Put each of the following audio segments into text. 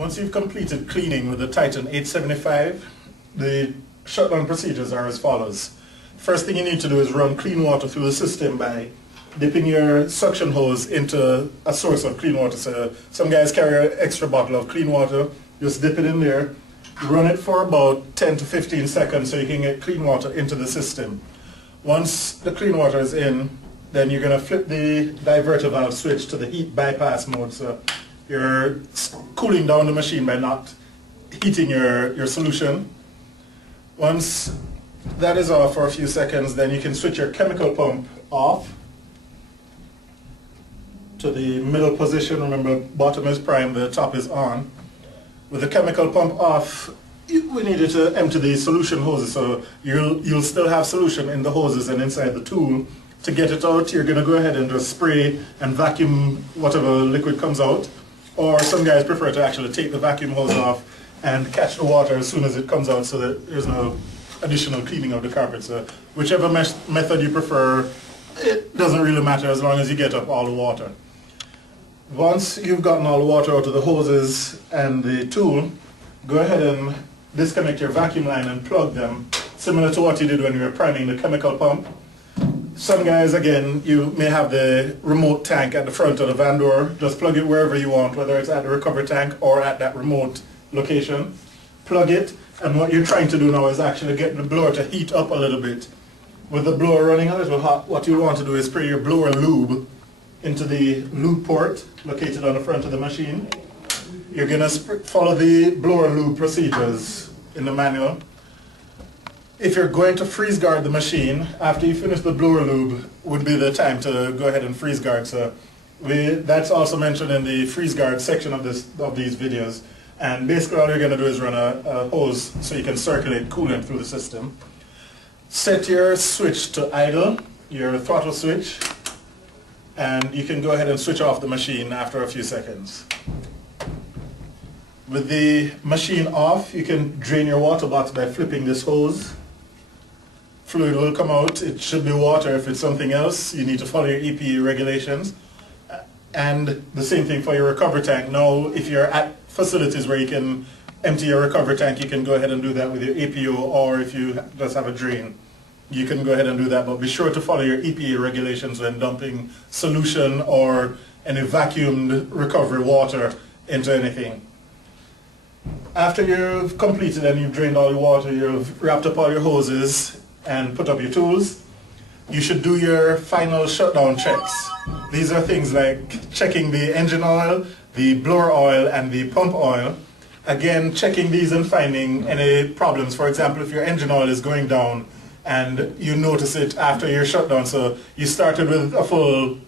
Once you've completed cleaning with the Titan 875, the shutdown procedures are as follows. First thing you need to do is run clean water through the system by dipping your suction hose into a source of clean water. So some guys carry an extra bottle of clean water, just dip it in there, run it for about 10 to 15 seconds so you can get clean water into the system. Once the clean water is in, then you're going to flip the diverter valve switch to the heat bypass mode. So you're cooling down the machine by not heating your solution. Once that is off for a few seconds, then you can switch your chemical pump off to the middle position. Remember, bottom is prime, the top is on. With the chemical pump off, we needed to empty the solution hoses, so you'll still have solution in the hoses and inside the tool. To get it out, you're going to go ahead and just spray and vacuum whatever liquid comes out. Or some guys prefer to actually take the vacuum hose off and catch the water as soon as it comes out so that there's no additional cleaning of the carpet. So whichever method you prefer, it doesn't really matter as long as you get up all the water. Once you've gotten all the water out of the hoses and the tool, go ahead and disconnect your vacuum line and plug them, similar to what you did when you were priming the chemical pump. Some guys, again, you may have the remote tank at the front of the van door. Just plug it wherever you want, whether it's at the recovery tank or at that remote location. Plug it, and what you're trying to do now is actually get the blower to heat up a little bit. With the blower running a little hot, what you want to do is spray your blower lube into the lube port located on the front of the machine. You're going to follow the blower lube procedures in the manual. If you're going to freeze guard the machine, after you finish the blower lube would be the time to go ahead and freeze guard. So that's also mentioned in the freeze guard section of these videos. And basically all you're going to do is run a hose so you can circulate coolant through the system. Set your switch to idle, your throttle switch, and you can go ahead and switch off the machine after a few seconds. With the machine off, you can drain your water box by flipping this hose. Fluid will come out. It should be water. If it's something else, you need to follow your EPA regulations. And the same thing for your recovery tank. Now, if you're at facilities where you can empty your recovery tank, you can go ahead and do that with your APO, or if you just have a drain, you can go ahead and do that. But be sure to follow your EPA regulations when dumping solution or any vacuumed recovery water into anything. After you've completed and you've drained all your water, you've wrapped up all your hoses and put up your tools, you should do your final shutdown checks. These are things like checking the engine oil, the blower oil, and the pump oil. Again, checking these and finding any problems. For example, if your engine oil is going down and you notice it after your shutdown, so you started with a full,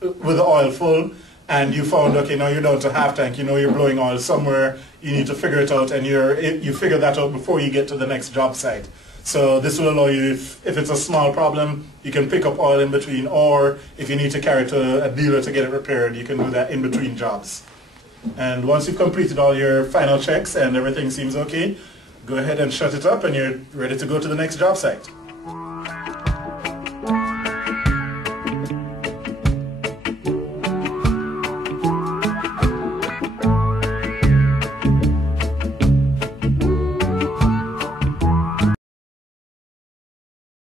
with the oil full, and you found, okay, now you're down to half tank, you know you're blowing oil somewhere, you need to figure it out, and you figure that out before you get to the next job site. So this will allow you, if it's a small problem, you can pick up oil in between, or if you need to carry it to a dealer to get it repaired, you can do that in between jobs. And once you've completed all your final checks and everything seems okay, go ahead and shut it up and you're ready to go to the next job site.